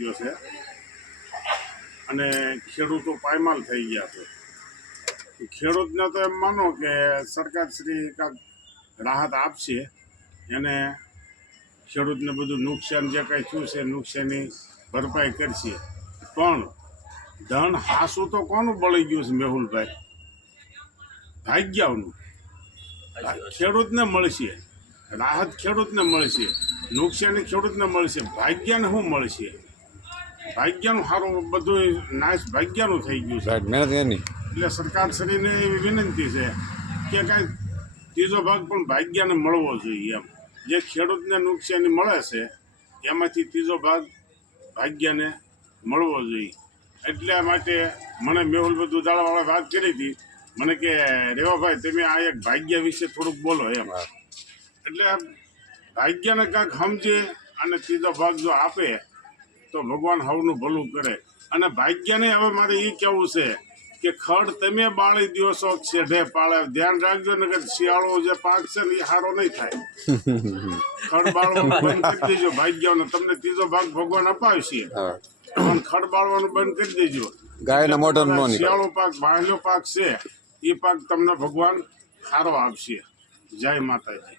ગયો છે અને ખેડૂતો પાયમાલ થઈ ગયા છે. ખેડૂતને તો એમ માનો કે સરકારશ્રી કાંઈક રાહત આપશે, એને ખેડૂતને બધું નુકસાન જે કાંઈ થયું છે નુકસાની ભરપાઈ કરશે. પણ ધન હાસું તો કોનું બળી ગયું છે મેહુલભાઈ? ભાગ્યાનું. ખેડૂતને મળશે રાહત, ખેડૂતને મળશે નુકસાની, ખેડૂતને મળશે. ભાગ્યને શું મળશે? ભાગ્યનું સારું બધું નાશ ભાગ્યનું થઈ ગયું છે. મહેનત એની. એટલે સરકારશ્રીને એવી વિનંતી છે કે કાંઈ ત્રીજો ભાગ પણ ભાગ્યને મળવો જોઈએ. એમ જે ખેડૂતને નુકસાની મળે છે એમાંથી ત્રીજો ભાગ ભાગ્યને મળવો જોઈએ. એટલા માટે મને મેહુલભાઈ દુધાળાવાળા વાત કરી હતી, મને કે રેવાભાઈ તમે આ એક ભાગ્ય વિશે થોડુંક બોલો એમ. એટલે ભાગ્યને કાંઈક સમજે અને ત્રીજો ભાગ જો આપે તો ભગવાન સૌનું ભલું કરે. અને ભાગ્યને હવે મારે એ કહેવું છે કે ખડ તમે બાળી દો છો, છેઢે પાળે ધ્યાન રાખજો ને કે શિયાળો જે પાક છે ને એ સારો નહીં થાય. ખડ બાળવાનું બંધ કરી દેજો ભાગ્યને, તમને ત્રીજો ભાગ ભગવાન અપાવશે પણ ખડ બાળવાનું બંધ કરી દેજો. ગાયના મોટર નો શિયાળો પાક, બાહ્યો પાક છે એ પાક તમને ભગવાન સારો આપશે. જય માતાજી.